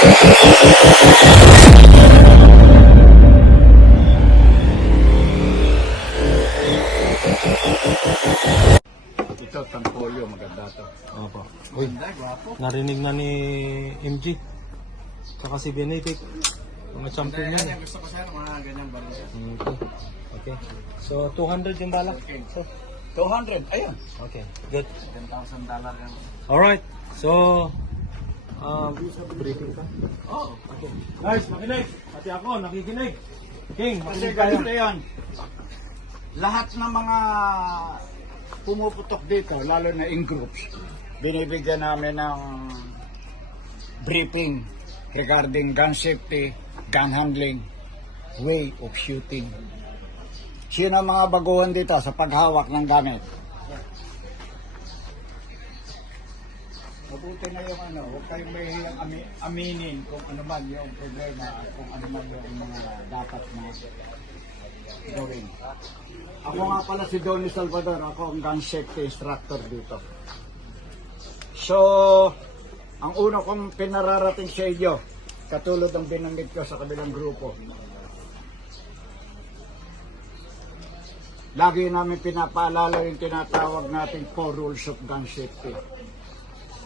Ito, Tampolyo, maganda to. Opo. Uy, narinig na ni MG. Saka si Benedict. Mga champion yan. Gusto ko sir, mga ganyang balo. Okay. Okay. So, 200 yung balak. So, 200, ayun. okay. Good. $10,000 yan. Alright. So, briefing ka? Oh, Okay. Guys, makinig. Pati ako, nakikinig. King, kasi makinig tayo. ganito yan. Lahat ng mga pumuputok dito, lalo na in groups, binibigyan namin ng briefing regarding gun safety, gun handling, way of shooting. Sino ang mga baguhan dito sa paghawak ng gamit? Mabuti na yung ano, huwag kayong mahihiyang aminin kung ano man yung problema, kung ano man yung mga dapat na gawin. Ako nga pala si Donnie Salvador, ako ang gun safety instructor dito. So, ang una kong pinararating sa inyo, katulad ng binanggit ko sa kabilang grupo, lagi namin pinapaalala yung tinatawag nating 4 rules of gun safety.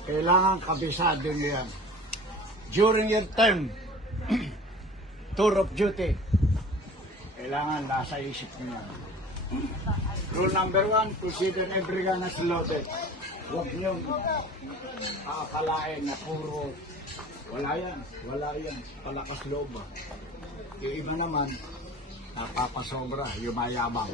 Kailangan kabisado nyo yan. During your term, tour of duty, kailangan nasa isip nyo yan. Rule number 1, consider every gun as loaded. Huwag nyo akalain na puro wala yan, palakas loob. Yung iba naman, napapasobra, yumayabang.